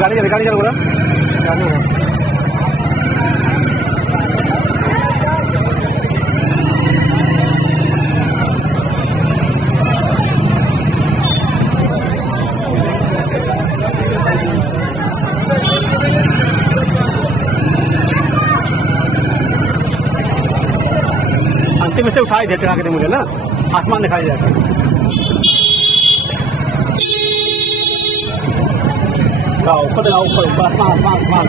गाड़ी चल बोला अंतिम से उठाई देते आगे मुझे ना आसमान दिखाई जाता है। ऊपर आसमान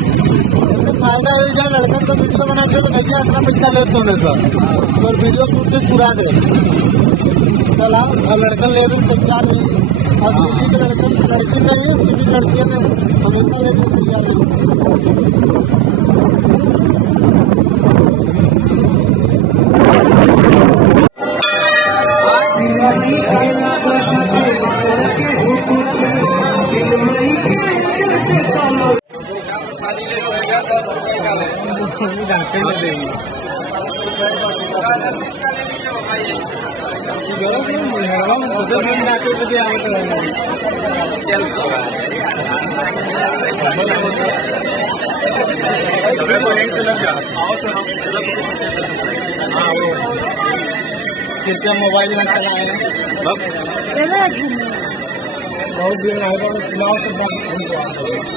फायदा हो जाए लड़का तो वीडियो बनाते तो भैया इतना पैसा लेते होने सर और वीडियो शूटिंग पूरा दे चला और लड़का ले भी तैयार नहीं और लड़की नहीं है लड़कियों ने हमेशा लेकर तैयार कृपया मोबाइल में चलाए बहुत दिन चुनाव से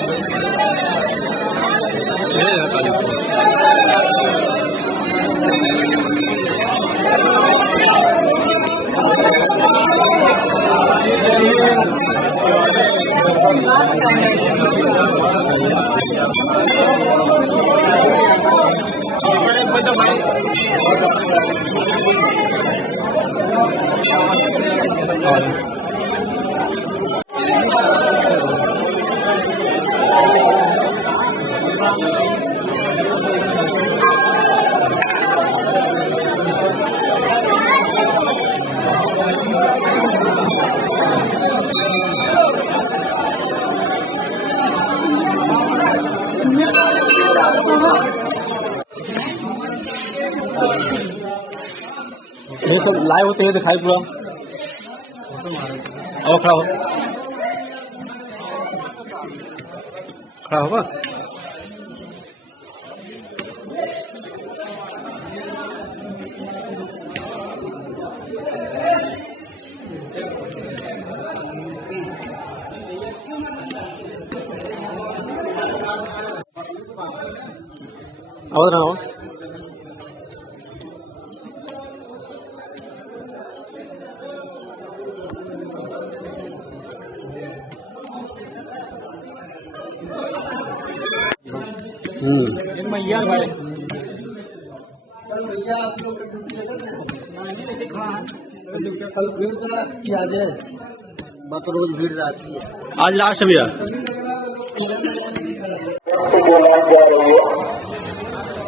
ये सब लाइव होते हुए दिखाई पूरा। और खड़ा हो, खड़ा होगा। आवाज रहा हो। मैया भाई कल भीड़ किया जाए, बात रोज भीड़ रहती है। आज लास्ट भैया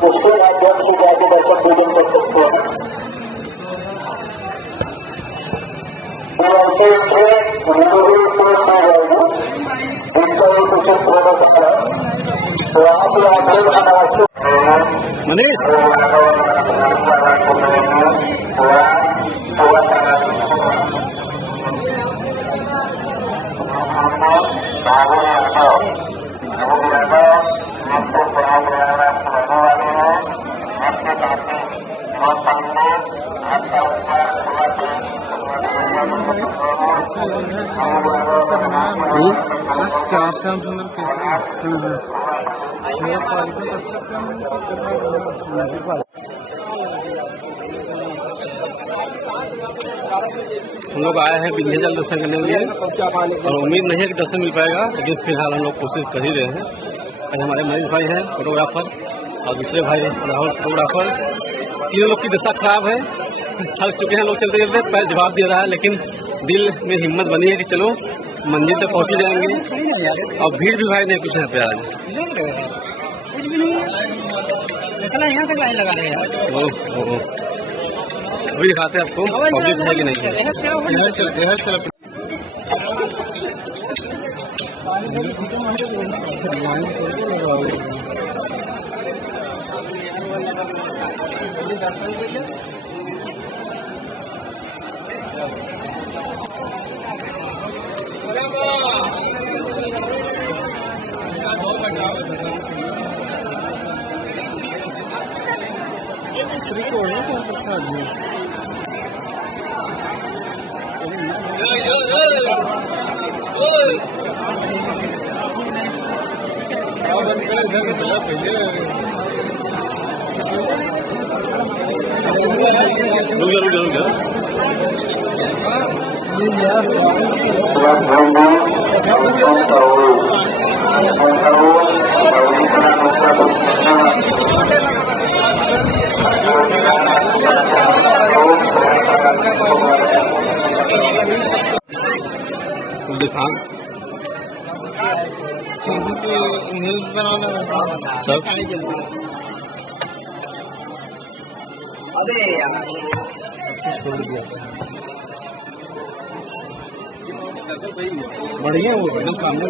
उसके माध्यम से जाके दर्शक पूजन कर सकते हैं। मनीष हम लोग आए हैं विंध्याचल दर्शन करने के लिए और उम्मीद नहीं है कि दर्शन मिल पाएगा, लेकिन फिलहाल हम लोग कोशिश कर ही रहे हैं। और हमारे मनीष भाई हैं फोटोग्राफर और दूसरे भाई राहुल फोटोग्राफर। तीनों लोग की दशा खराब है, थक चुके हैं लोग चलते चलते, पैर जवाब दे रहा है, लेकिन दिल में हिम्मत बनी है कि चलो मंजिल तक पहुँच जाएंगे। और भीड़ भी भाई नहीं कुछ यहाँ पे आज कुछ भी नहीं है, यहाँ तक लाइन लगा रहे हैं। अभी दिखाते हैं आपको पब्लिक है कि नहीं है। रुक जा दिखा अबे यार बढ़िया वो एकदम सामने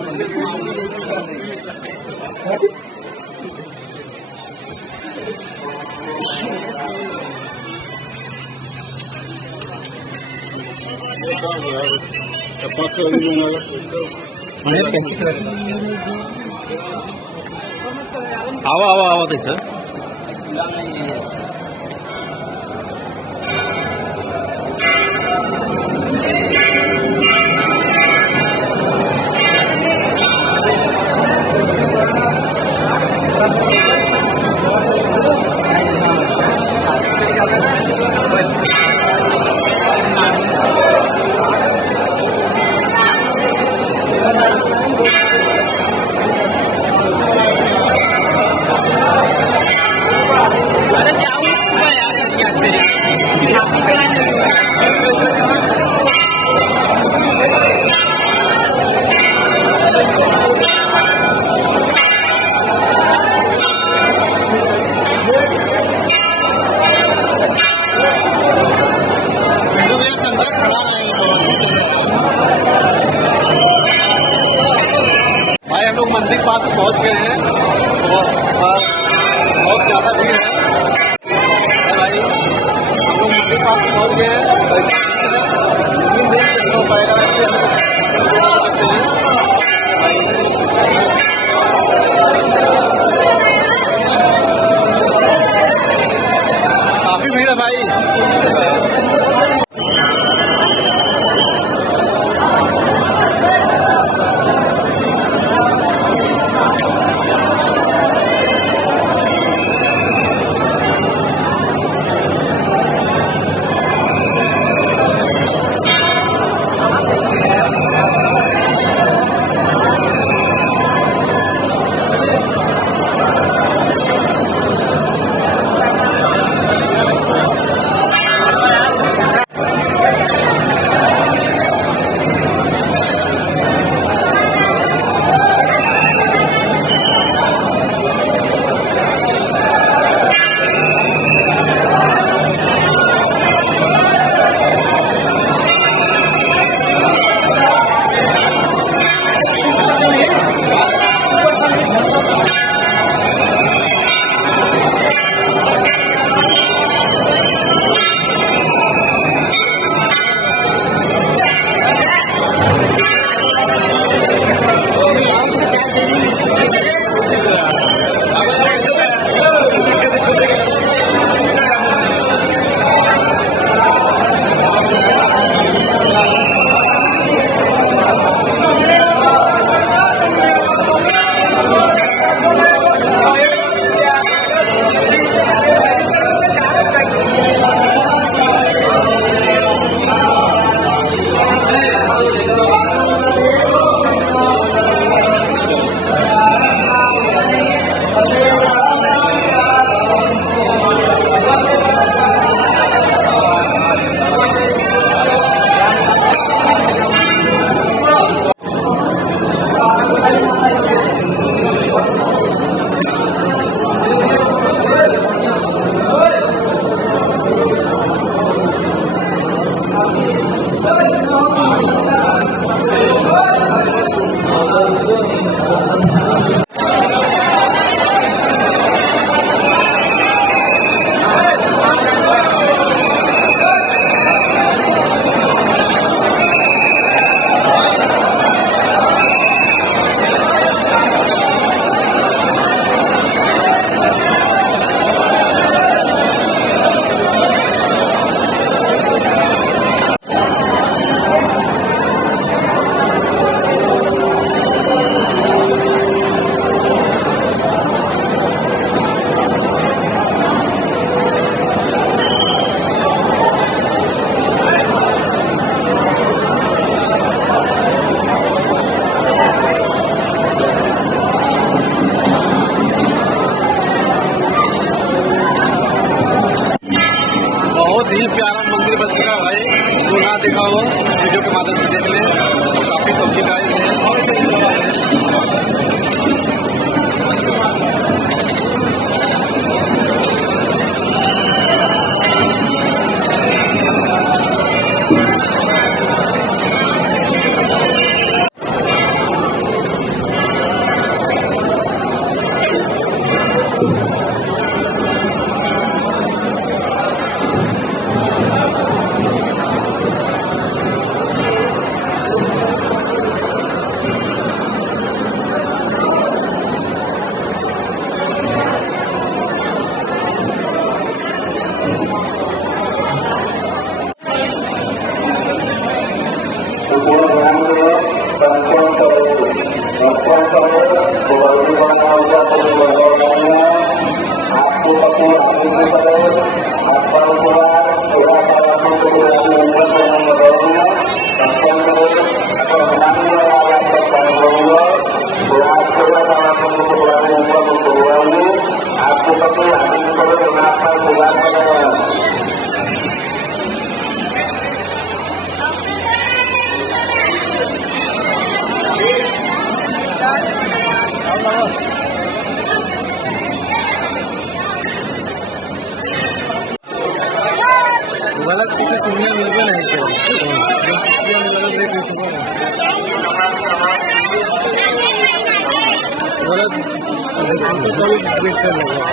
आवा आवा आवा थे सर भाई हम लोग मंदिर पास पहुंच गए हैं। बहुत ज़्यादा भीड़ है भाई। हम लोग मंदिर पास पहुंच गए हैं। 3 दिन से हो पाएगा काफी भीड़ है भाई। बहुत ही प्यारा मंदिर बन चुका है भाई। जो ना देखा हो वीडियो के माध्यम से देख लें। काफी पब्लिक आई है। गलत ब्रेक कर लगा।